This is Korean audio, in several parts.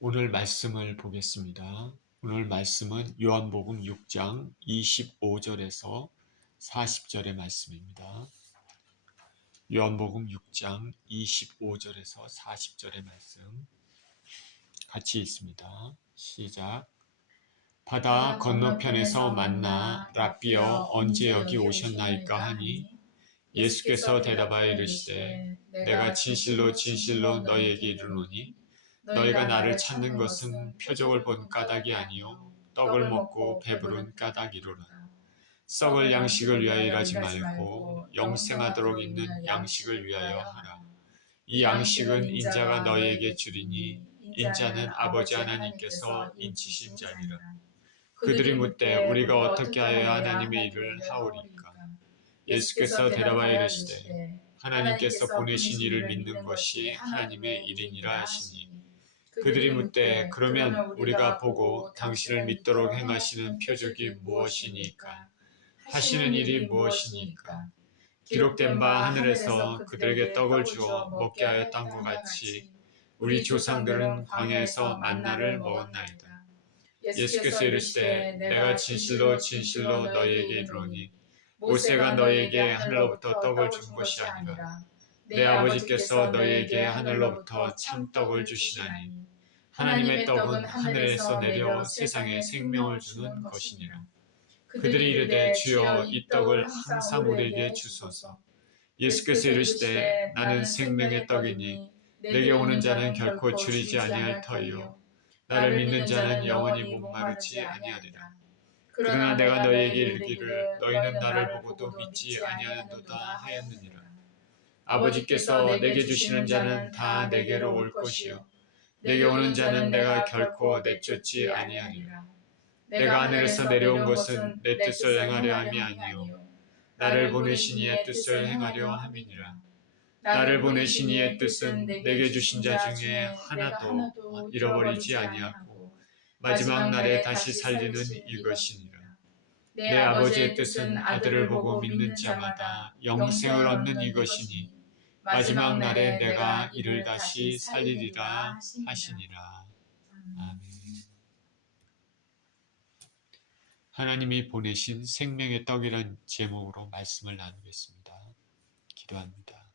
오늘 말씀을 보겠습니다. 오늘 말씀은 요한복음 6장 25절에서 40절의 말씀입니다. 요한복음 6장 25절에서 40절의 말씀 같이 읽습니다. 시작. 바다 건너편에서 만나 랍비여 언제 여기 오셨나이까 하니 예수께서 대답하여 이르시되 내가 진실로 진실로 너희에게 이르노니 너희가 나를 찾는 것은 표적을 본 까닭이 아니요 떡을 먹고 배부른 까닭이로라. 썩을 양식을 위하여 일하지 말고 영생하도록 있는 양식을 위하여 하라. 이 양식은 인자가 너희에게 주리니 인자는 아버지 하나님께서 인치신 자니라. 그들이 묻되 우리가 어떻게 하여야 하나님의 일을 하오리까? 예수께서 대답하여 이르시되 하나님께서 보내신 이를 믿는 것이 하나님의 일이니라 하시니 그들이 묻되 그러면 우리가 보고 당신을 믿도록 행하시는 표적이 무엇이니까? 하시는 일이 무엇이니까? 기록된 바 하늘에서 그들에게 떡을 주어 먹게 하였던 것 같이 우리 조상들은 광야에서 만나를 먹었나이다. 예수께서 이르시되 내가 진실로 진실로 너희에게 이르노니 모세가 너희에게 하늘로부터 떡을 준 것이 아니라 내 아버지께서 너희에게 하늘로부터 참떡을 주시나니 하나님의 떡은 하늘에서 내려 세상에 생명을 주는 것이니라. 그들이 이르되 주여 이 떡을 항상 우리에게 주소서. 예수께서 이르시되 나는 생명의 떡이니 내게 오는 자는 결코 줄이지 아니할 터이요 나를 믿는 자는 영원히 목마르지 아니하리라. 그러나 내가 너희에게 이르기를 너희는 나를 보고도 믿지 아니하는도다 하였느니라. 아버지께서 내게 주시는 자는 다 내게로 올 것이요 내게 오는 자는 내가 결코 내쫓지 아니하리라. 내가 하늘에서 내려온 것은 내 뜻을 행하려 함이 아니요 나를 보내신 이의 뜻을 행하려 함이니라. 나를 보내신 이의 뜻은 내게 주신 자 중에 하나도 잃어버리지 아니하고 마지막 날에 다시 살리는 이것이니라. 내 아버지의 뜻은 아들을 보고 믿는 자마다 영생을 얻는 이것이니 마지막 날에 내가 이를 다시 살리리라 하시니라. 아멘. 하나님이 보내신 생명의 떡이란 제목으로 말씀을 나누겠습니다. 기도합니다.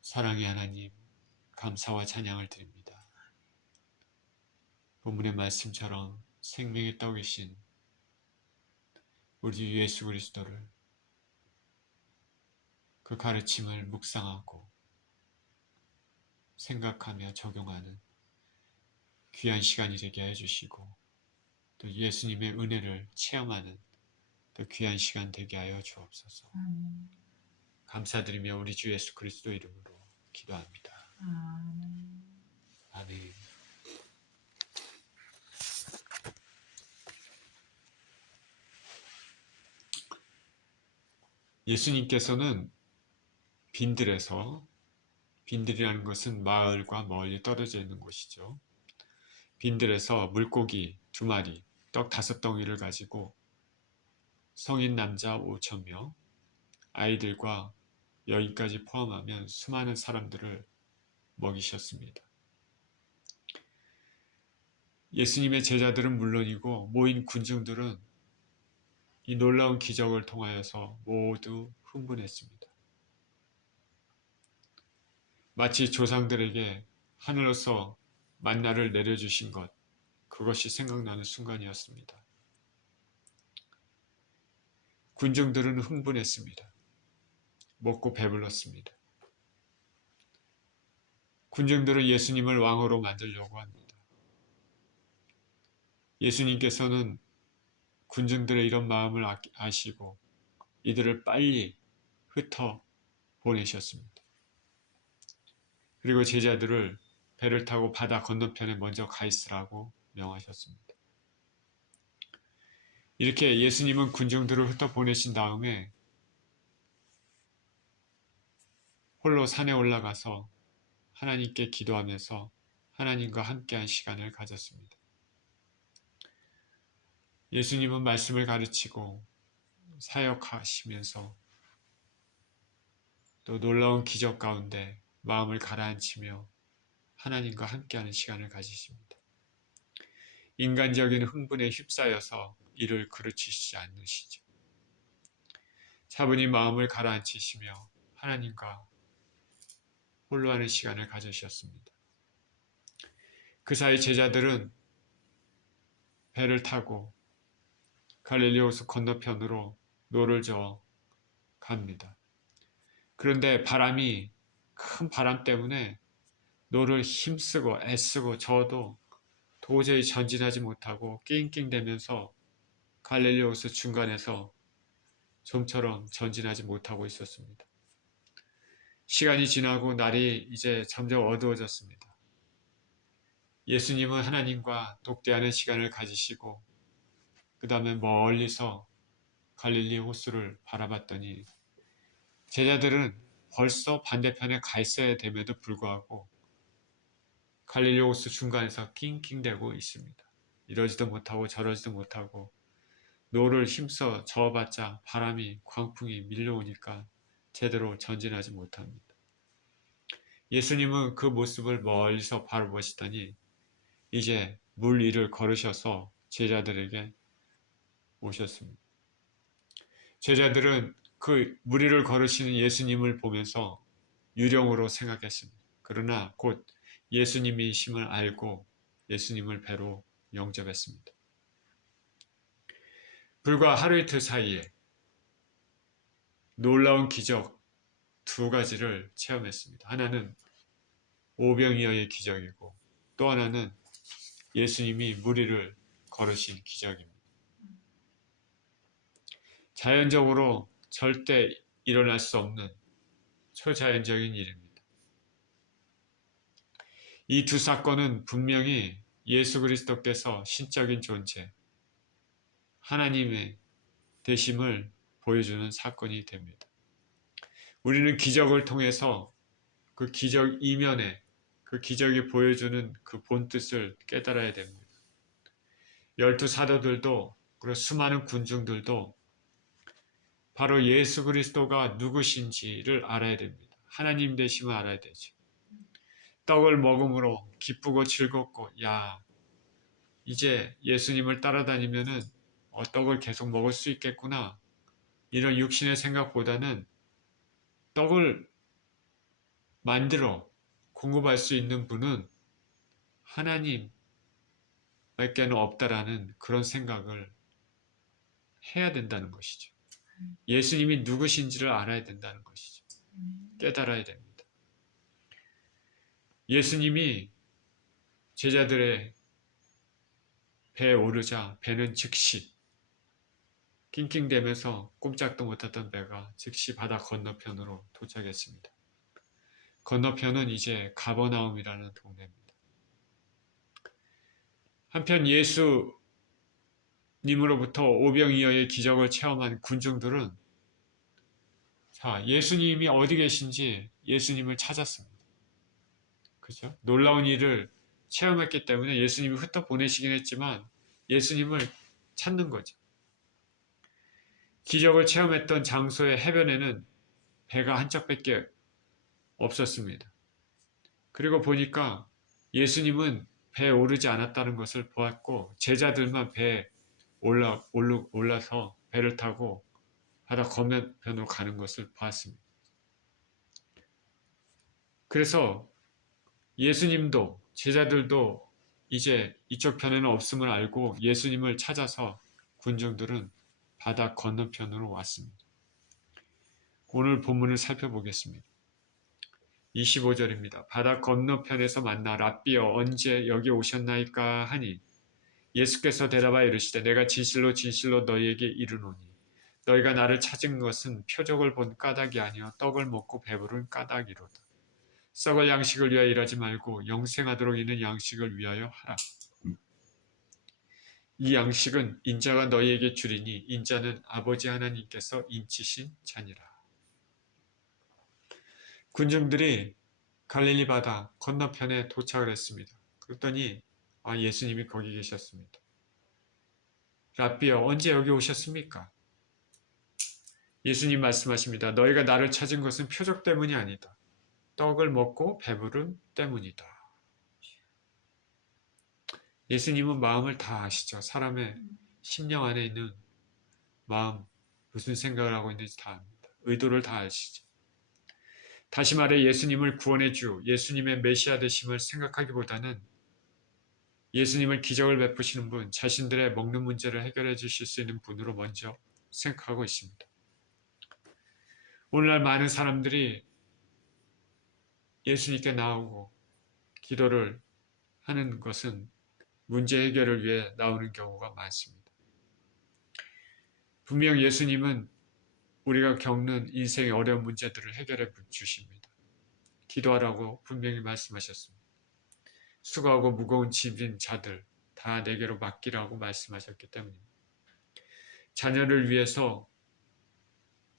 사랑의 하나님, 감사와 찬양을 드립니다. 본문의 말씀처럼 생명의 떡이신 우리 주 예수 그리스도를 그 가르침을 묵상하고 생각하며 적용하는 귀한 시간이 되게 해주시고 또 예수님의 은혜를 체험하는 또 귀한 시간 되게 하여 주옵소서. 감사드리며 우리 주 예수 그리스도 이름으로 기도합니다. 아멘. 예수님께서는 빈들이라는 것은 마을과 멀리 떨어져 있는 곳이죠. 빈들에서 물고기 2마리, 떡 5덩이를 가지고 성인 남자 5,000명, 아이들과 여인까지 포함하면 수많은 사람들을 먹이셨습니다. 예수님의 제자들은 물론이고 모인 군중들은 이 놀라운 기적을 통하여서 모두 흥분했습니다. 마치 조상들에게 하늘로서 만나를 내려주신 것, 그것이 생각나는 순간이었습니다. 군중들은 흥분했습니다. 먹고 배불렀습니다. 군중들은 예수님을 왕으로 만들려고 합니다. 예수님께서는 군중들의 이런 마음을 아시고 이들을 빨리 흩어 보내셨습니다. 그리고 제자들을 배를 타고 바다 건너편에 먼저 가 있으라고 명하셨습니다. 이렇게 예수님은 군중들을 흩어 보내신 다음에 홀로 산에 올라가서 하나님께 기도하면서 하나님과 함께한 시간을 가졌습니다. 예수님은 말씀을 가르치고 사역하시면서 또 놀라운 기적 가운데 마음을 가라앉히며 하나님과 함께하는 시간을 가지십니다. 인간적인 흥분에 휩싸여서 이를 그르치시지 않으시죠. 차분히 마음을 가라앉히시며 하나님과 홀로 하는 시간을 가지셨습니다. 그 사이 제자들은 배를 타고 갈릴리 호수 건너편으로 노를 저어 갑니다. 그런데 큰 바람 때문에 노를 힘쓰고 애쓰고 저어도 도저히 전진하지 못하고 낑낑대면서 갈릴리 호수 중간에서 좀처럼 전진하지 못하고 있었습니다. 시간이 지나고 날이 이제 점점 어두워졌습니다. 예수님은 하나님과 독대하는 시간을 가지시고 그 다음에 멀리서 갈릴리 호수를 바라봤더니 제자들은 벌써 반대편에 가 있어야 됨에도 불구하고 갈릴리 호수 중간에서 낑낑대고 있습니다. 이러지도 못하고 저러지도 못하고 노를 힘써 저어봤자 바람이 광풍이 밀려오니까 제대로 전진하지 못합니다. 예수님은 그 모습을 멀리서 바라보시더니 이제 물 위를 걸으셔서 제자들에게 오셨습니다. 제자들은 그 물 위를 걸으시는 예수님을 보면서 유령으로 생각했습니다. 그러나 곧 예수님이심을 알고 예수님을 배로 영접했습니다. 불과 하루 이틀 사이에 놀라운 기적 두 가지를 체험했습니다. 하나는 오병이어의 기적이고 또 하나는 예수님이 물 위를 걸으신 기적입니다. 자연적으로 절대 일어날 수 없는 초자연적인 일입니다. 이 두 사건은 분명히 예수 그리스도께서 신적인 존재, 하나님의 되심을 보여주는 사건이 됩니다. 우리는 기적을 통해서 그 기적 이면에 그 기적이 보여주는 그 본뜻을 깨달아야 됩니다. 12사도들도 그리고 수많은 군중들도 바로 예수 그리스도가 누구신지를 알아야 됩니다. 하나님 되심을 알아야 되죠. 떡을 먹음으로 기쁘고 즐겁고 이제 예수님을 따라다니면은 떡을 계속 먹을 수 있겠구나. 이런 육신의 생각보다는 떡을 만들어 공급할 수 있는 분은 하나님밖에는 없다라는 그런 생각을 해야 된다는 것이죠. 예수님이 누구신지를 알아야 된다는 것이죠. 깨달아야 됩니다. 예수님이 제자들의 배에 오르자 배는 즉시 낑낑대면서 꼼짝도 못했던 배가 즉시 바다 건너편으로 도착했습니다. 건너편은 이제 가버나움이라는 동네입니다. 한편 예수님으로부터 오병이어의 기적을 체험한 군중들은 예수님이 어디 계신지 예수님을 찾았습니다. 그죠? 놀라운 일을 체험했기 때문에 예수님이 흩어 보내시긴 했지만 예수님을 찾는 거죠. 기적을 체험했던 장소의 해변에는 배가 한 척밖에 없었습니다. 그리고 보니까 예수님은 배에 오르지 않았다는 것을 보았고 제자들만 배에 올라서 배를 타고 바다 건너편으로 가는 것을 보았습니다. 그래서 예수님도 제자들도 이제 이쪽 편에는 없음을 알고 예수님을 찾아서 군중들은 바다 건너편으로 왔습니다. 오늘 본문을 살펴보겠습니다. 25절입니다. 바다 건너편에서 만나 랍비여 언제 여기 오셨나이까 하니 예수께서 대답하여 이르시되 내가 진실로 진실로 너희에게 이르노니 너희가 나를 찾은 것은 표적을 본 까닭이 아니요 떡을 먹고 배부른 까닭이로다. 썩을 양식을 위하여 일하지 말고 영생하도록 있는 양식을 위하여 하라. 이 양식은 인자가 너희에게 주리니 인자는 아버지 하나님께서 인치신 자니라. 군중들이 갈릴리 바다 건너편에 도착을 했습니다. 그랬더니 예수님이 거기 계셨습니다. 랍비여 언제 여기 오셨습니까? 예수님 말씀하십니다. 너희가 나를 찾은 것은 표적 때문이 아니다. 떡을 먹고 배부른 때문이다. 예수님은 마음을 다 아시죠. 사람의 심령 안에 있는 마음, 무슨 생각을 하고 있는지 다 압니다. 의도를 다 아시죠. 다시 말해 예수님을 구원의 주, 예수님의 메시아 되심을 생각하기보다는 예수님을 기적을 베푸시는 분, 자신들의 먹는 문제를 해결해 주실 수 있는 분으로 먼저 생각하고 있습니다. 오늘날 많은 사람들이 예수님께 나오고 기도를 하는 것은 문제 해결을 위해 나오는 경우가 많습니다. 분명 예수님은 우리가 겪는 인생의 어려운 문제들을 해결해 주십니다. 기도하라고 분명히 말씀하셨습니다. 수고하고 무거운 짐진 자들 다 내게로 맡기라고 말씀하셨기 때문입니다. 자녀를 위해서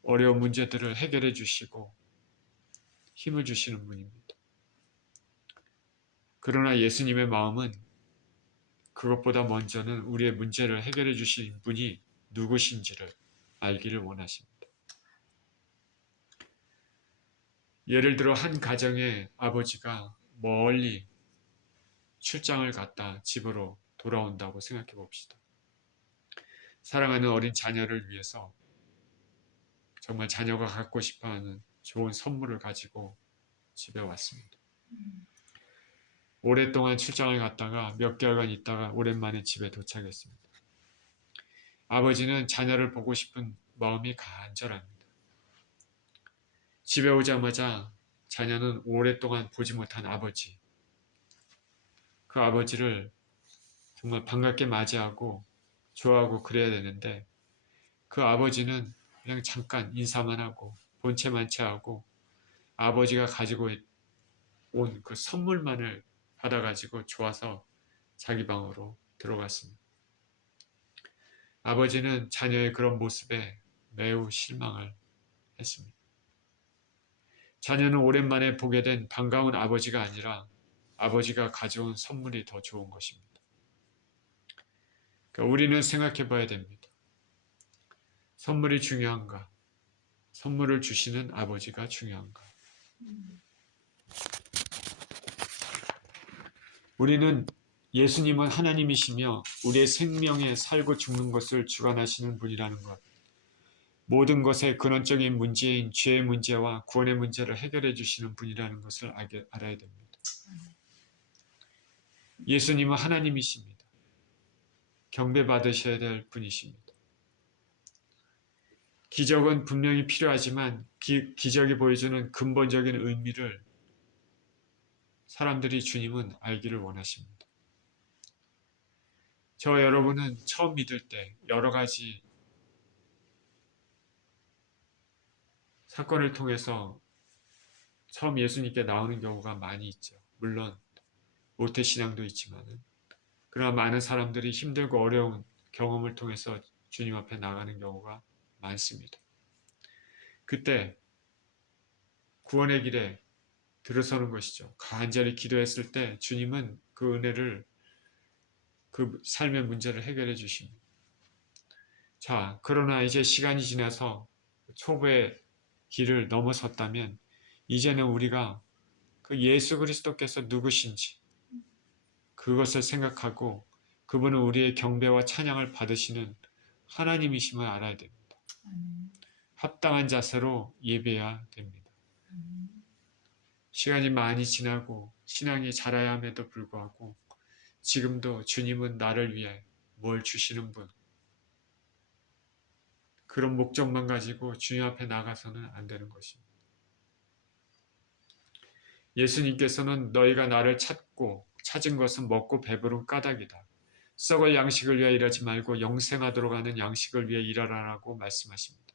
어려운 문제들을 해결해 주시고 힘을 주시는 분입니다. 그러나 예수님의 마음은 그것보다 먼저는 우리의 문제를 해결해 주신 분이 누구신지를 알기를 원하십니다. 예를 들어 한 가정의 아버지가 멀리 출장을 갔다 집으로 돌아온다고 생각해 봅시다. 사랑하는 어린 자녀를 위해서 정말 자녀가 갖고 싶어하는 좋은 선물을 가지고 집에 왔습니다. 오랫동안 출장을 갔다가 몇 개월간 있다가 오랜만에 집에 도착했습니다. 아버지는 자녀를 보고 싶은 마음이 간절합니다. 집에 오자마자 자녀는 오랫동안 보지 못한 아버지, 그 아버지를 정말 반갑게 맞이하고 좋아하고 그래야 되는데 그 아버지는 그냥 잠깐 인사만 하고 본체만 채하고 아버지가 가지고 온 그 선물만을 받아가지고 좋아서 자기 방으로 들어갔습니다. 아버지는 자녀의 그런 모습에 매우 실망을 했습니다. 자녀는 오랜만에 보게 된 반가운 아버지가 아니라 아버지가 가져온 선물이 더 좋은 것입니다. 그러니까 우리는 생각해 봐야 됩니다. 선물이 중요한가? 선물을 주시는 아버지가 중요한가? 우리는 예수님은 하나님이시며 우리의 생명에 살고 죽는 것을 주관하시는 분이라는 것, 모든 것의 근원적인 문제인 죄의 문제와 구원의 문제를 해결해 주시는 분이라는 것을 알아야 됩니다. 예수님은 하나님이십니다. 경배받으셔야 될 분이십니다. 기적은 분명히 필요하지만 기적이 보여주는 근본적인 의미를 사람들이 주님은 알기를 원하십니다. 저와 여러분은 처음 믿을 때 여러 가지 사건을 통해서 처음 예수님께 나오는 경우가 많이 있죠. 물론 모태신앙도 있지만은 그러나 많은 사람들이 힘들고 어려운 경험을 통해서 주님 앞에 나가는 경우가 많습니다. 그때 구원의 길에 들어서는 것이죠. 간절히 기도했을 때 주님은 그 은혜를 그 삶의 문제를 해결해 주십니다. 자, 그러나 이제 시간이 지나서 초보의 길을 넘어섰다면 이제는 우리가 그 예수 그리스도께서 누구신지 그것을 생각하고 그분은 우리의 경배와 찬양을 받으시는 하나님이심을 알아야 됩니다. 합당한 자세로 예배해야 됩니다. 시간이 많이 지나고 신앙이 자라야 함에도 불구하고 지금도 주님은 나를 위해 뭘 주시는 분, 그런 목적만 가지고 주님 앞에 나가서는 안 되는 것입니다. 예수님께서는 너희가 나를 찾은 것은 먹고 배부른 까닭이다. 썩을 양식을 위해 일하지 말고 영생하도록 하는 양식을 위해 일하라고 말씀하십니다.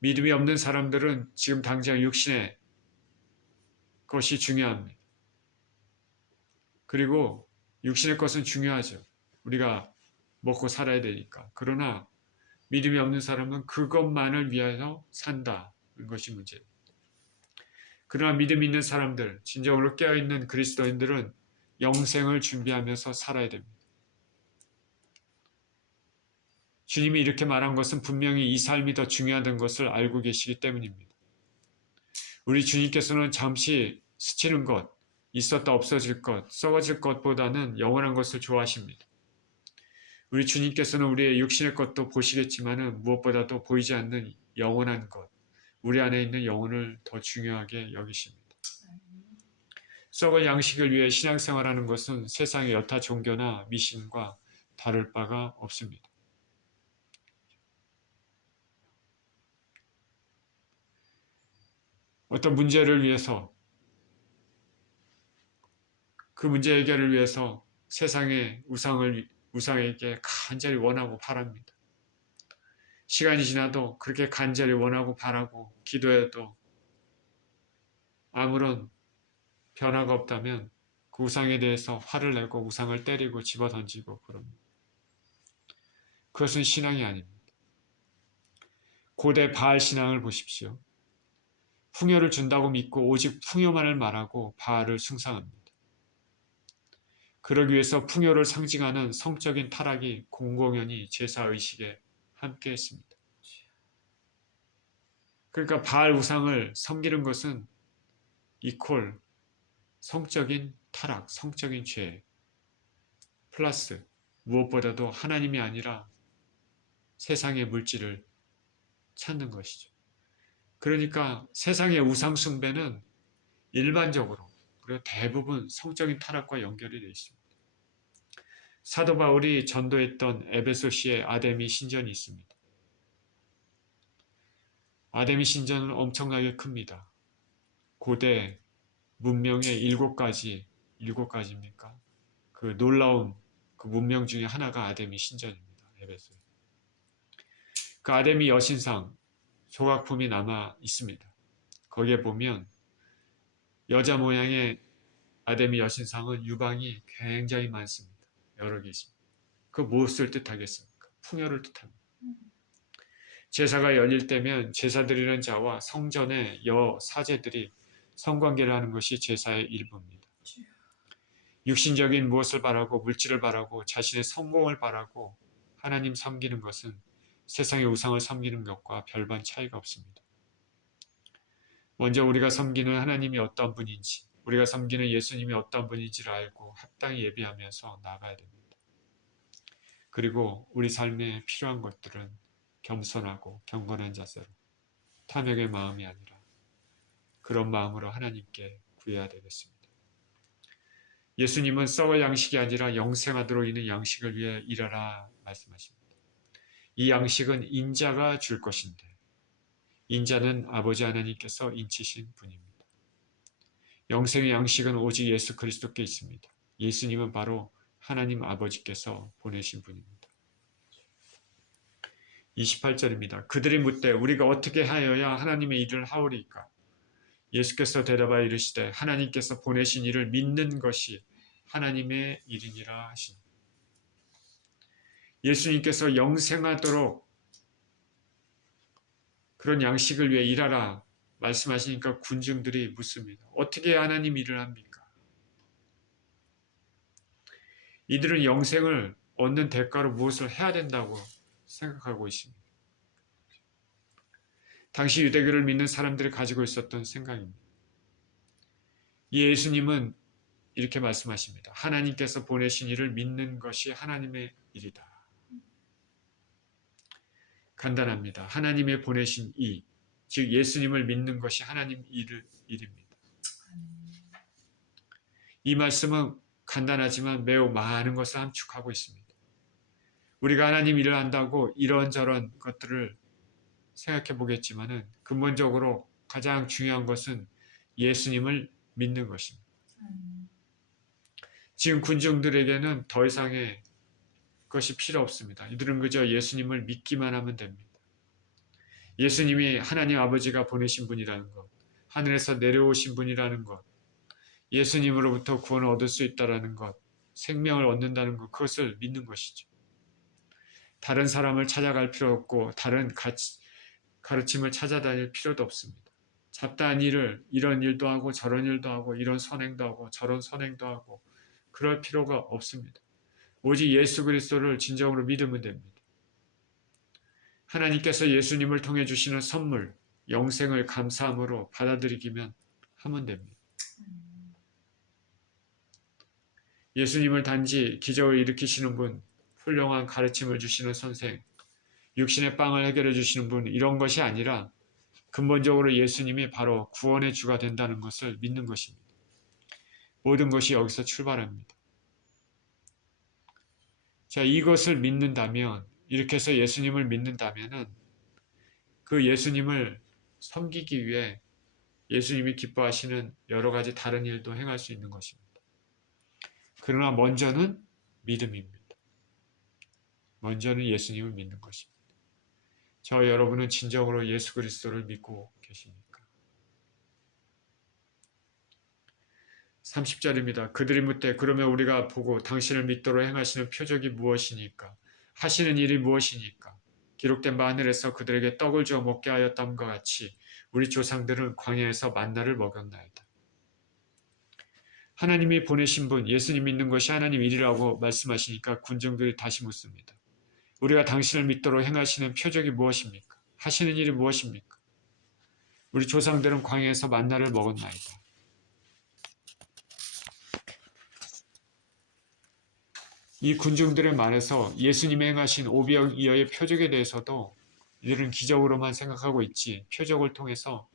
믿음이 없는 사람들은 지금 당장 육신의 것이 중요합니다. 그리고 육신의 것은 중요하죠. 우리가 먹고 살아야 되니까. 그러나 믿음이 없는 사람은 그것만을 위하여 산다는 것이 문제입니다. 그러나 믿음 있는 사람들, 진정으로 깨어있는 그리스도인들은 영생을 준비하면서 살아야 됩니다. 주님이 이렇게 말한 것은 분명히 이 삶이 더 중요하다는 것을 알고 계시기 때문입니다. 우리 주님께서는 잠시 스치는 것, 있었다 없어질 것, 썩어질 것보다는 영원한 것을 좋아하십니다. 우리 주님께서는 우리의 육신의 것도 보시겠지만은 무엇보다도 보이지 않는 영원한 것, 우리 안에 있는 영혼을 더 중요하게 여기십니다. 썩을 양식을 위해 신앙생활하는 것은 세상의 여타 종교나 미신과 다를 바가 없습니다. 어떤 문제를 위해서, 그 문제 해결을 위해서 세상의 우상에게 간절히 원하고 바랍니다. 시간이 지나도 그렇게 간절히 원하고 바라고 기도해도 아무런 변화가 없다면 그 우상에 대해서 화를 내고 우상을 때리고 집어던지고 그럽니다. 그것은 신앙이 아닙니다. 고대 바알 신앙을 보십시오. 풍요를 준다고 믿고 오직 풍요만을 말하고 바알을 숭상합니다. 그러기 위해서 풍요를 상징하는 성적인 타락이 공공연히 제사의식에 함께했습니다. 그러니까 바알 우상을 섬기는 것은 이퀄 성적인 타락, 성적인 죄 플러스 무엇보다도 하나님이 아니라 세상의 물질을 찾는 것이죠. 그러니까 세상의 우상 숭배는 일반적으로 그리고 대부분 성적인 타락과 연결이 되어 있습니다. 사도 바울이 전도했던 에베소시에 아데미 신전이 있습니다. 아데미 신전은 엄청나게 큽니다. 고대 문명의 일곱 가지입니까? 그 놀라운 그 문명 중에 하나가 아데미 신전입니다. 에베소. 그 아데미 여신상 조각품이 남아 있습니다. 거기에 보면 여자 모양의 아데미 여신상은 유방이 굉장히 많습니다. 여러 개 있습니다. 그 무엇을 뜻하겠습니까? 풍요를 뜻합니다. 제사가 열릴 때면 제사 드리는 자와 성전의 여사제들이 성관계를 하는 것이 제사의 일부입니다. 육신적인 무엇을 바라고 물질을 바라고 자신의 성공을 바라고 하나님 섬기는 것은 세상의 우상을 섬기는 것과 별반 차이가 없습니다. 먼저 우리가 섬기는 하나님이 어떤 분인지, 우리가 섬기는 예수님이 어떤 분인지를 알고 합당히 예비하면서 나가야 됩니다. 그리고 우리 삶에 필요한 것들은 겸손하고 경건한 자세로 탐욕의 마음이 아니라 그런 마음으로 하나님께 구해야 되겠습니다. 예수님은 썩을 양식이 아니라 영생하도록 있는 양식을 위해 일하라 말씀하십니다. 이 양식은 인자가 줄 것인데 인자는 아버지 하나님께서 인치신 분입니다. 영생의 양식은 오직 예수 그리스도께 있습니다. 예수님은 바로 하나님 아버지께서 보내신 분입니다. 28절입니다. 그들이 묻되 우리가 어떻게 하여야 하나님의 일을 하오리까? 예수께서 대답하여 이르시되 하나님께서 보내신 일을 믿는 것이 하나님의 일이니라 하시니. 예수님께서 영생하도록 그런 양식을 위해 일하라 말씀하시니까 군중들이 묻습니다. 어떻게 하나님 일을 합니까? 이들은 영생을 얻는 대가로 무엇을 해야 된다고 생각하고 있습니다. 당시 유대교를 믿는 사람들이 가지고 있었던 생각입니다. 예수님은 이렇게 말씀하십니다. 하나님께서 보내신 일을 믿는 것이 하나님의 일이다. 간단합니다. 하나님의 보내신 이, 즉 예수님을 믿는 것이 하나님 일입니다. 이 말씀은 간단하지만 매우 많은 것을 함축하고 있습니다. 우리가 하나님 일을 한다고 이런저런 것들을 생각해 보겠지만은 근본적으로 가장 중요한 것은 예수님을 믿는 것입니다. 지금 군중들에게는 더 이상의 것이 필요 없습니다. 이들은 그저 예수님을 믿기만 하면 됩니다. 예수님이 하나님 아버지가 보내신 분이라는 것, 하늘에서 내려오신 분이라는 것, 예수님으로부터 구원을 얻을 수 있다는 것, 생명을 얻는다는 것, 그것을 믿는 것이죠. 다른 사람을 찾아갈 필요 없고 다른 가르침을 찾아다닐 필요도 없습니다. 잡다한 일을 이런 일도 하고 저런 일도 하고 이런 선행도 하고 저런 선행도 하고 그럴 필요가 없습니다. 오직 예수 그리스도를 진정으로 믿으면 됩니다. 하나님께서 예수님을 통해 주시는 선물, 영생을 감사함으로 받아들이기만 하면 됩니다. 예수님을 단지 기적을 일으키시는 분, 훌륭한 가르침을 주시는 선생, 육신의 빵을 해결해 주시는 분, 이런 것이 아니라 근본적으로 예수님이 바로 구원의 주가 된다는 것을 믿는 것입니다. 모든 것이 여기서 출발합니다. 자, 이것을 믿는다면, 이렇게 해서 예수님을 믿는다면은 그 예수님을 섬기기 위해 예수님이 기뻐하시는 여러 가지 다른 일도 행할 수 있는 것입니다. 그러나 먼저는 믿음입니다. 먼저는 예수님을 믿는 것입니다. 저 여러분은 진정으로 예수 그리스도를 믿고 계십니까? 30절입니다. 그들이 묻되 그러면 우리가 보고 당신을 믿도록 행하시는 표적이 무엇이니까? 하시는 일이 무엇이니까? 기록된 바 하늘에서 그들에게 떡을 주어 먹게 하였담과 같이 우리 조상들은 광야에서 만나를 먹였나이다. 하나님이 보내신 분, 예수님 믿는 것이 하나님 일이라고 말씀하시니까 군중들이 다시 묻습니다. 우리가 당신을 믿도록 행하시는 표적이 무엇입니까? 하시는 일이 무엇입니까? 우리 조상들은 광야에서 만나를 먹었나이다. 이 군중들의 말에서 예수님이 행하신 오병이어의 표적에 대해서도 이들은 기적으로만 생각하고 있지 표적을 통해서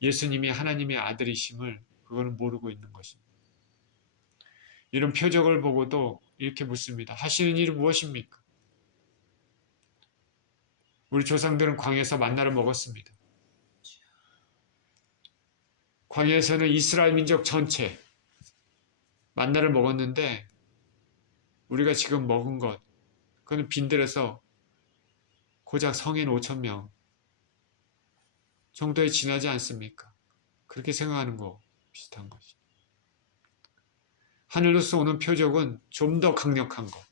예수님이 하나님의 아들이심을 그거는 모르고 있는 것입니다. 이런 표적을 보고도 이렇게 묻습니다. 하시는 일이 무엇입니까? 우리 조상들은 광야에서 만나를 먹었습니다. 광야에서는 이스라엘 민족 전체 만나를 먹었는데 우리가 지금 먹은 것 그건 빈들에서 고작 성인 5,000명 정도에 지나지 않습니까? 그렇게 생각하는 거 비슷한 것이. 하늘로서 오는 표적은 좀 더 강력한 것.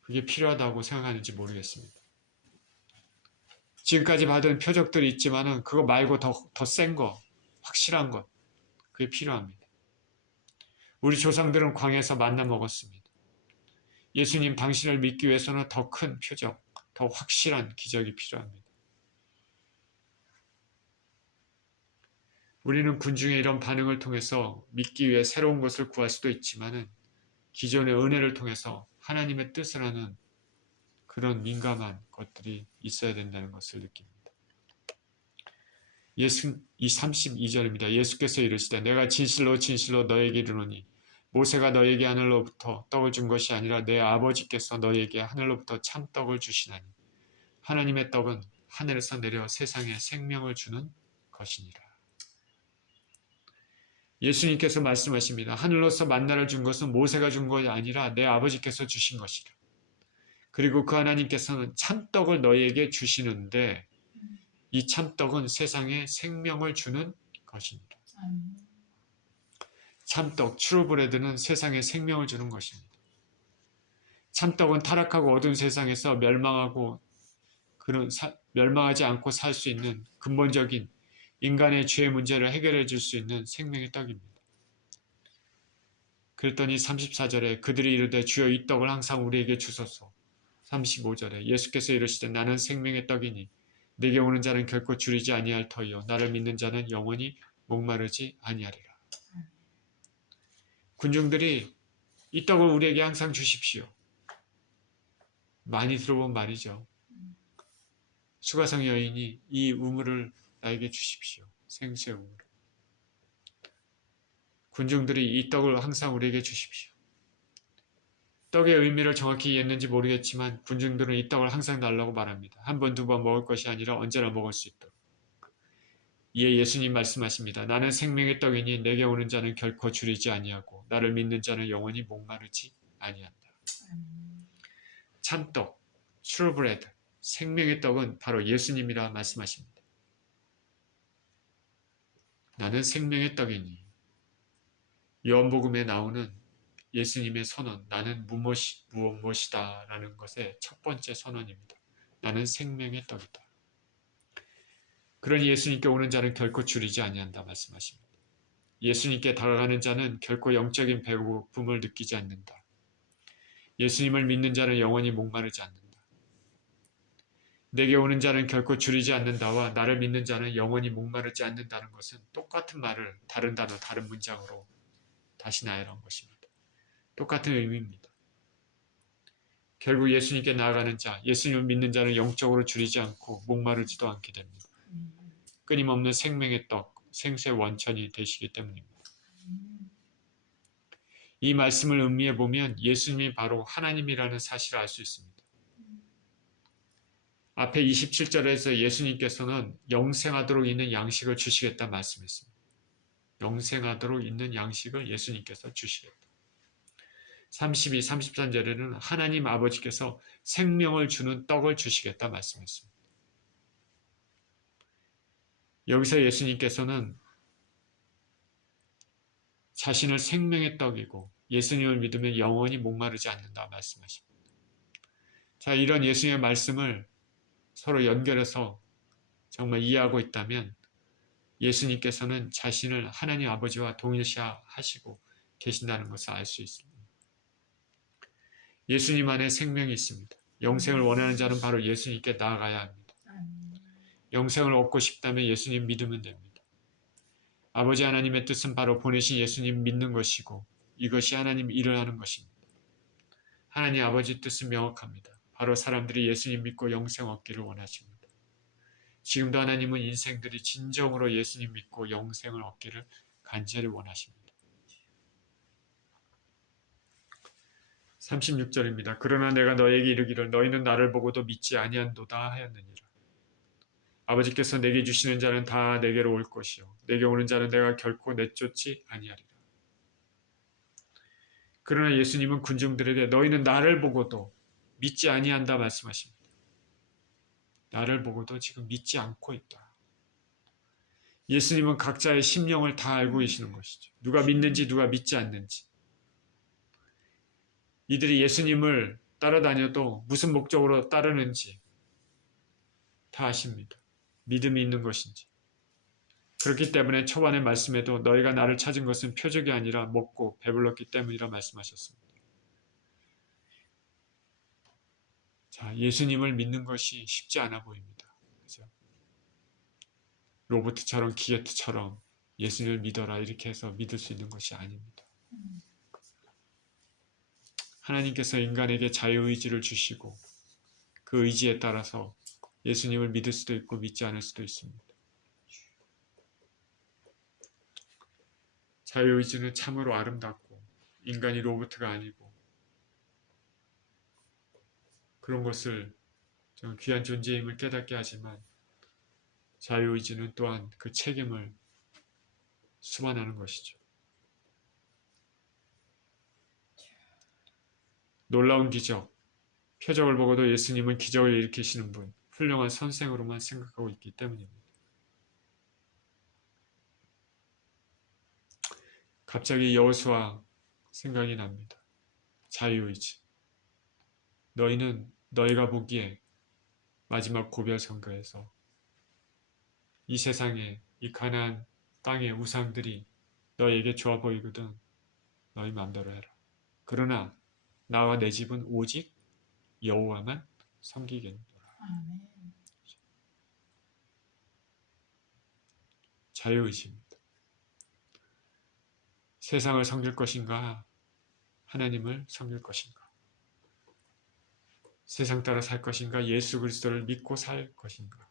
그게 필요하다고 생각하는지 모르겠습니다. 지금까지 받은 표적들이 있지만은 그거 말고 더 센 거, 확실한 것, 그게 필요합니다. 우리 조상들은 광야에서 만나 먹었습니다. 예수님 당신을 믿기 위해서는 더 큰 표적, 더 확실한 기적이 필요합니다. 우리는 군중의 이런 반응을 통해서 믿기 위해 새로운 것을 구할 수도 있지만은 기존의 은혜를 통해서 하나님의 뜻을 하는 그런 민감한 것들이 있어야 된다는 것을 느낍니다. 이 32절입니다. 예수께서 이르시되 내가 진실로 진실로 너에게 이르노니 모세가 너에게 하늘로부터 떡을 준 것이 아니라 내 아버지께서 너에게 하늘로부터 참떡을 주시나니 하나님의 떡은 하늘에서 내려 세상에 생명을 주는 것이니라. 예수님께서 말씀하십니다. 하늘로서 만나를 준 것은 모세가 준 것이 아니라 내 아버지께서 주신 것이라. 그리고 그 하나님께서는 참떡을 너희에게 주시는데 이 참떡은 세상에 생명을 주는 것입니다. 참떡, 트루브레드는 세상에 생명을 주는 것입니다. 참떡은 타락하고 어두운 세상에서 멸망하지 않고 살 수 있는 근본적인 인간의 죄의 문제를 해결해 줄 수 있는 생명의 떡입니다. 그랬더니 34절에 그들이 이르되 주여 이 떡을 항상 우리에게 주소서. 35절에 예수께서 이르시되 나는 생명의 떡이니 내게 오는 자는 결코 줄이지 아니할 터이요 나를 믿는 자는 영원히 목마르지 아니하리라. 군중들이 이 떡을 우리에게 항상 주십시오. 많이 들어본 말이죠. 수가성 여인이 이 우물을 나에게 주십시오. 생수의 우물. 군중들이 이 떡을 항상 우리에게 주십시오. 떡의 의미를 정확히 이해했는지 모르겠지만 군중들은 이 떡을 항상 달라고 말합니다. 한 번, 두 번 먹을 것이 아니라 언제나 먹을 수 있도록. 이에 예수님 말씀하십니다. 나는 생명의 떡이니 내게 오는 자는 결코 줄이지 아니하고 나를 믿는 자는 영원히 목마르지 아니한다. 참떡, true bread, 생명의 떡은 바로 예수님이라 말씀하십니다. 나는 생명의 떡이니 요한복음에 나오는 예수님의 선언, 나는 무엇이다 라는 것의 첫 번째 선언입니다. 나는 생명의 떡이다. 그러니 예수님께 오는 자는 결코 줄이지 아니한다 말씀하십니다. 예수님께 다가가는 자는 결코 영적인 배고픔을 느끼지 않는다. 예수님을 믿는 자는 영원히 목마르지 않는다. 내게 오는 자는 결코 줄이지 않는다와 나를 믿는 자는 영원히 목마르지 않는다는 것은 똑같은 말을 다른 단어, 다른 문장으로 다시 나아라는 것입니다. 똑같은 의미입니다. 결국 예수님께 나아가는 자, 예수님을 믿는 자는 영적으로 줄이지 않고 목마르지도 않게 됩니다. 끊임없는 생명의 떡, 생수의 원천이 되시기 때문입니다. 이 말씀을 음미해 보면 예수님이 바로 하나님이라는 사실을 알 수 있습니다. 앞에 27절에서 예수님께서는 영생하도록 있는 양식을 주시겠다 말씀했습니다. 영생하도록 있는 양식을 예수님께서 주시겠다. 32, 33절에는 하나님 아버지께서 생명을 주는 떡을 주시겠다 말씀했습니다. 여기서 예수님께서는 자신을 생명의 떡이고 예수님을 믿으면 영원히 목마르지 않는다 말씀하십니다. 자, 이런 예수님의 말씀을 서로 연결해서 정말 이해하고 있다면 예수님께서는 자신을 하나님 아버지와 동일시하시고 계신다는 것을 알 수 있습니다. 예수님 안에 생명이 있습니다. 영생을 원하는 자는 바로 예수님께 나아가야 합니다. 영생을 얻고 싶다면 예수님 믿으면 됩니다. 아버지 하나님의 뜻은 바로 보내신 예수님 믿는 것이고 이것이 하나님 일을 하는 것입니다. 하나님 아버지 뜻은 명확합니다. 바로 사람들이 예수님 믿고 영생 얻기를 원하십니다. 지금도 하나님은 인생들이 진정으로 예수님 믿고 영생을 얻기를 간절히 원하십니다. 36절입니다. 그러나 내가 너에게 이르기를 너희는 나를 보고도 믿지 아니한도다 하였느니라. 아버지께서 내게 주시는 자는 다 내게로 올 것이요 내게 오는 자는 내가 결코 내쫓지 아니하리라. 그러나 예수님은 군중들에게 너희는 나를 보고도 믿지 아니한다 말씀하십니다. 나를 보고도 지금 믿지 않고 있다. 예수님은 각자의 심령을 다 알고 계시는 것이죠. 누가 믿는지 누가 믿지 않는지. 이들이 예수님을 따라다녀도 무슨 목적으로 따르는지 다 아십니다. 믿음이 있는 것인지. 그렇기 때문에 초반의 말씀에도 너희가 나를 찾은 것은 표적이 아니라 먹고 배불렀기 때문이라 말씀하셨습니다. 자, 예수님을 믿는 것이 쉽지 않아 보입니다. 그죠? 로버트처럼 기게트처럼 예수님을 믿어라 이렇게 해서 믿을 수 있는 것이 아닙니다. 하나님께서 인간에게 자유의지를 주시고 그 의지에 따라서 예수님을 믿을 수도 있고 믿지 않을 수도 있습니다. 자유의지는 참으로 아름답고 인간이 로봇가 아니고 그런 것을 좀 귀한 존재임을 깨닫게 하지만 자유의지는 또한 그 책임을 수반하는 것이죠. 놀라운 기적, 표적을 보고도 예수님은 기적을 일으키시는 분, 훌륭한 선생으로만 생각하고 있기 때문입니다. 갑자기 여호수아 생각이 납니다. 자유의지. 너희는 너희가 보기에 마지막 고별 선거에서 이 세상에 이 가나안 땅의 우상들이 너희에게 좋아 보이거든 너희 마음대로 해라. 그러나 나와 내 집은 오직 여호와만 섬기겠노라. 자유의지입니다. 세상을 섬길 것인가 하나님을 섬길 것인가 세상 따라 살 것인가 예수 그리스도를 믿고 살 것인가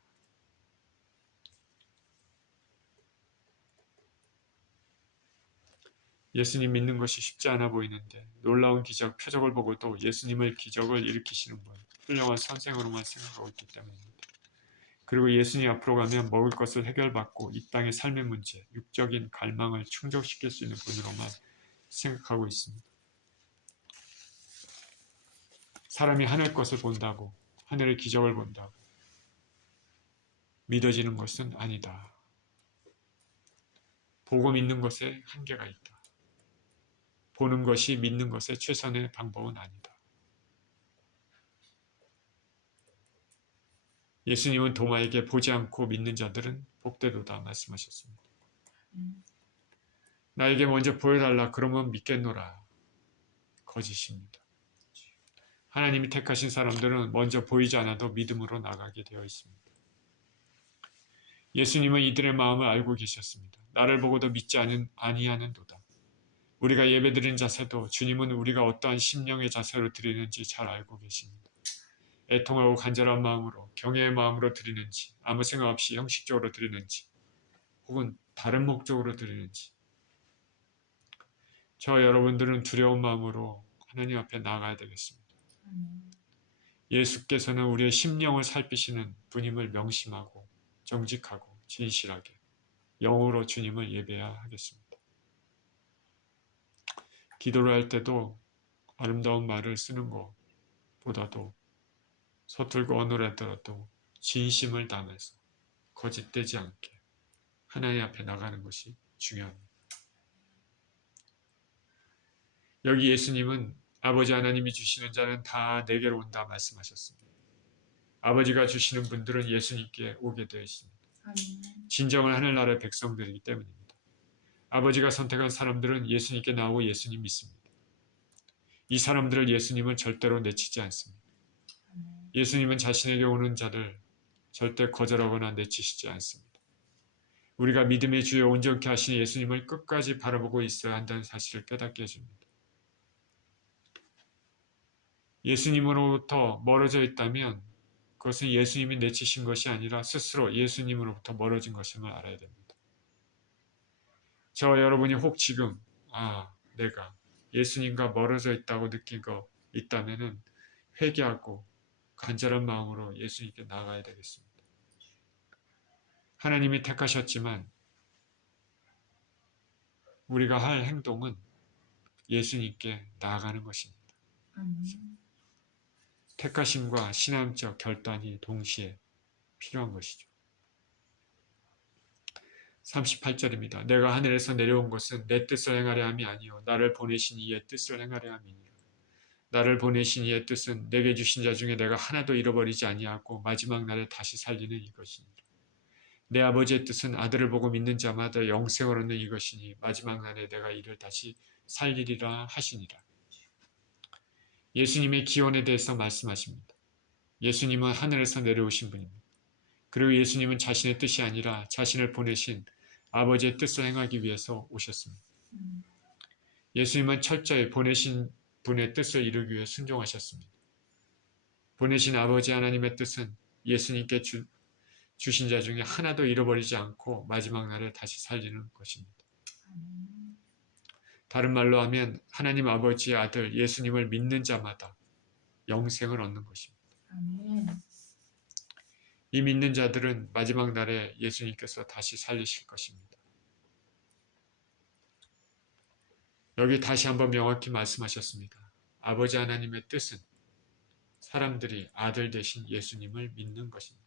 예수님 믿는 것이 쉽지 않아 보이는데 놀라운 기적, 표적을 보고도 예수님을 기적을 일으키시는 분, 훌륭한 선생으로만 생각하고 있기 때문입니다. 그리고 예수님 앞으로 가면 먹을 것을 해결받고 이 땅의 삶의 문제, 육적인 갈망을 충족시킬 수 있는 분으로만 생각하고 있습니다. 사람이 하늘 것을 본다고, 하늘의 기적을 본다고 믿어지는 것은 아니다. 보고 믿는 것에 한계가 있다. 보는 것이 믿는 것의 최선의 방법은 아니다. 예수님은 도마에게 보지 않고 믿는 자들은 복되도다 말씀하셨습니다. 나에게 먼저 보여달라 그러면 믿겠노라. 거짓입니다. 하나님이 택하신 사람들은 먼저 보이지 않아도 믿음으로 나가게 되어 있습니다. 예수님은 이들의 마음을 알고 계셨습니다. 나를 보고도 믿지 아니하는도다. 우리가 예배드리는 자세도 주님은 우리가 어떠한 심령의 자세로 드리는지 잘 알고 계십니다. 애통하고 간절한 마음으로, 경외의 마음으로 드리는지, 아무 생각 없이 형식적으로 드리는지, 혹은 다른 목적으로 드리는지, 저 여러분들은 두려운 마음으로 하나님 앞에 나아가야 되겠습니다. 예수께서는 우리의 심령을 살피시는 분임을 명심하고 정직하고 진실하게 영으로 주님을 예배해야 하겠습니다. 기도를 할 때도 아름다운 말을 쓰는 것보다도 서툴고 어눌하더라도 진심을 담아서 거짓되지 않게 하나님 앞에 나가는 것이 중요합니다. 여기 예수님은 아버지 하나님이 주시는 자는 다 내게로 온다 말씀하셨습니다. 아버지가 주시는 분들은 예수님께 오게 되어 있습니다. 진정한 하늘나라의 백성들이기 때문입니다. 아버지가 선택한 사람들은 예수님께 나오고 예수님 믿습니다. 이 사람들을 예수님은 절대로 내치지 않습니다. 예수님은 자신에게 오는 자를 절대 거절하거나 내치시지 않습니다. 우리가 믿음의 주에 온전케 하시는 예수님을 끝까지 바라보고 있어야 한다는 사실을 깨닫게 해줍니다. 예수님으로부터 멀어져 있다면 그것은 예수님이 내치신 것이 아니라 스스로 예수님으로부터 멀어진 것임을 알아야 됩니다. 저 여러분이 혹 지금 내가 예수님과 멀어져 있다고 느끼고 있다면 회개하고 간절한 마음으로 예수님께 나아가야 되겠습니다. 하나님이 택하셨지만 우리가 할 행동은 예수님께 나아가는 것입니다. 택하심과 신앙적 결단이 동시에 필요한 것이죠. 38절입니다. 내가 하늘에서 내려온 것은 내 뜻을 행하려 함이 아니요 나를 보내신 이의 뜻을 행하려 함이니라. 나를 보내신 이의 뜻은 내게 주신 자 중에 내가 하나도 잃어버리지 아니하고 마지막 날에 다시 살리는 이것이니라. 내 아버지의 뜻은 아들을 보고 믿는 자마다 영생을 얻는 이것이니 마지막 날에 내가 이를 다시 살리리라 하시니라. 예수님의 기원에 대해서 말씀하십니다. 예수님은 하늘에서 내려오신 분입니다. 그리고 예수님은 자신의 뜻이 아니라 자신을 보내신 아버지의 뜻을 행하기 위해서 오셨습니다. 예수님은 철저히 보내신 분의 뜻을 이루기 위해 순종하셨습니다. 보내신 아버지 하나님의 뜻은 예수님께 주신 자 중에 하나도 잃어버리지 않고 마지막 날에 다시 살리는 것입니다. 다른 말로 하면 하나님 아버지의 아들 예수님을 믿는 자마다 영생을 얻는 것입니다. 이 믿는 자들은 마지막 날에 예수님께서 다시 살리실 것입니다. 여기 다시 한번 명확히 말씀하셨습니다. 아버지 하나님의 뜻은 사람들이 아들 되신 예수님을 믿는 것입니다.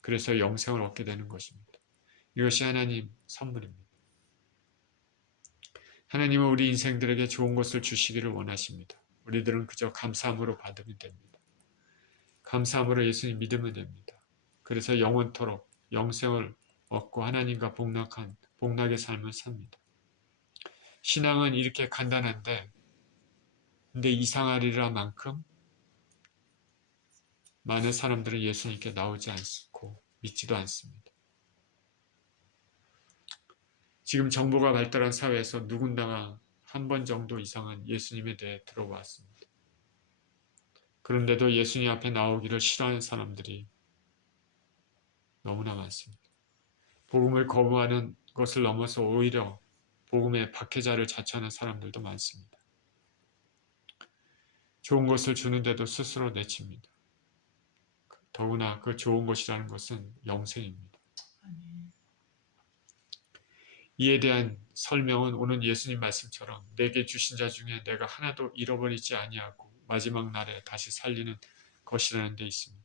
그래서 영생을 얻게 되는 것입니다. 이것이 하나님 선물입니다. 하나님은 우리 인생들에게 좋은 것을 주시기를 원하십니다. 우리들은 그저 감사함으로 받으면 됩니다. 감사함으로 예수님 믿으면 됩니다. 그래서 영원토록 영생을 얻고 하나님과 복락의 삶을 삽니다. 신앙은 이렇게 간단한데 근데 이상하리라 만큼 많은 사람들은 예수님께 나오지 않고 믿지도 않습니다. 지금 정보가 발달한 사회에서 누군가가 한 번 정도 이상은 예수님에 대해 들어봤습니다. 그런데도 예수님 앞에 나오기를 싫어하는 사람들이 너무나 많습니다. 복음을 거부하는 것을 넘어서 오히려 복음의 박해자를 자처하는 사람들도 많습니다. 좋은 것을 주는데도 스스로 내칩니다. 더구나 그 좋은 것이라는 것은 영생입니다. 이에 대한 설명은 오는 예수님 말씀처럼 내게 주신 자 중에 내가 하나도 잃어버리지 아니하고 마지막 날에 다시 살리는 것이라는 데 있습니다.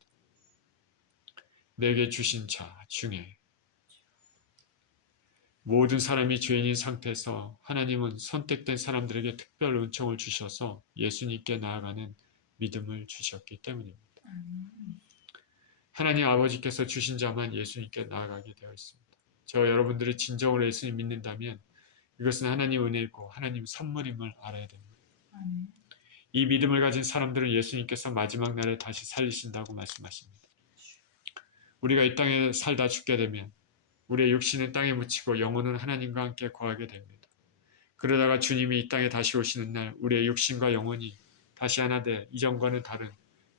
내게 주신 자 중에 모든 사람이 죄인인 상태에서 하나님은 선택된 사람들에게 특별 은총을 주셔서 예수님께 나아가는 믿음을 주셨기 때문입니다. 하나님 아버지께서 주신 자만 예수님께 나아가게 되어 있습니다. 저 여러분들이 진정으로 예수님 믿는다면 이것은 하나님 은혜이고 하나님 선물임을 알아야 됩니다. 이 믿음을 가진 사람들은 예수님께서 마지막 날에 다시 살리신다고 말씀하십니다. 우리가 이 땅에 살다 죽게 되면 우리의 육신은 땅에 묻히고 영혼은 하나님과 함께 거하게 됩니다. 그러다가 주님이 이 땅에 다시 오시는 날 우리의 육신과 영혼이 다시 하나 돼 이전과는 다른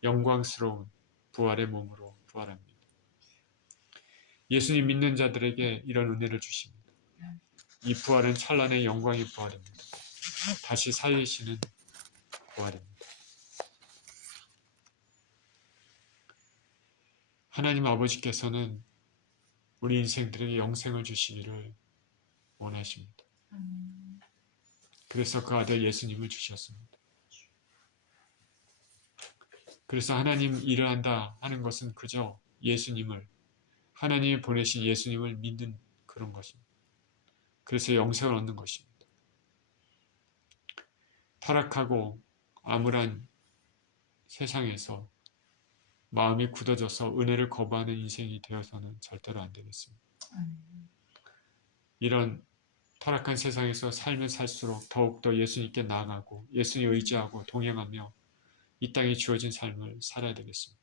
영광스러운 부활의 몸으로 부활합니다. 예수님 믿는 자들에게 이런 은혜를 주십니다. 이 부활은 찬란의 영광의 부활입니다. 다시 살리시는 부활입니다. 하나님 아버지께서는 우리 인생들에게 영생을 주시기를 원하십니다. 그래서 그 아들 예수님을 주셨습니다. 그래서 하나님 일을 한다 하는 것은 그저 예수님을, 하나님이 보내신 예수님을 믿는 그런 것입니다. 그래서 영생을 얻는 것입니다. 타락하고 암울한 세상에서 마음이 굳어져서 은혜를 거부하는 인생이 되어서는 절대로 안 되겠습니다. 이런 타락한 세상에서 살면 살수록 더욱더 예수님께 나아가고 예수님 의지하고 동행하며 이 땅에 주어진 삶을 살아야 되겠습니다.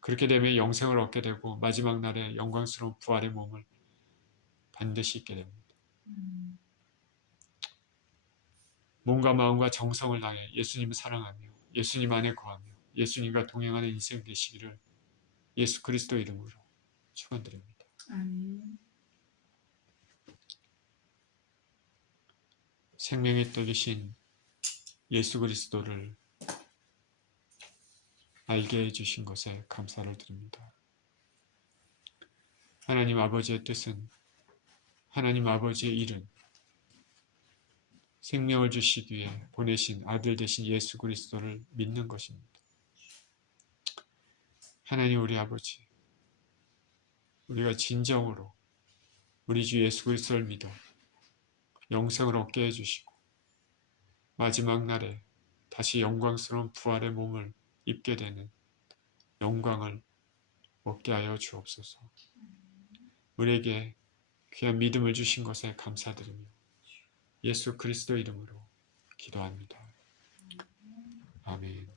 그렇게 되면 영생을 얻게 되고 마지막 날에 영광스러운 부활의 몸을 반드시 있게 됩니다. 몸과 마음과 정성을 다해 예수님을 사랑하며 예수님 안에 거하며 예수님과 동행하는 인생 되시기를 예수 그리스도 이름으로 축원드립니다. 생명의 떡이신 예수 그리스도를 알게 해주신 것에 감사를 드립니다. 하나님 아버지의 뜻은, 하나님 아버지의 일은 생명을 주시기 위해 보내신 아들 되신 예수 그리스도를 믿는 것입니다. 하나님 우리 아버지, 우리가 진정으로 우리 주 예수 그리스도를 믿어 영생을 얻게 해주시고 마지막 날에 다시 영광스러운 부활의 몸을 입게 되는 영광을 얻게 하여 주옵소서. 우리에게 귀한 믿음을 주신 것에 감사드리며 예수 그리스도 이름으로 기도합니다. 아멘.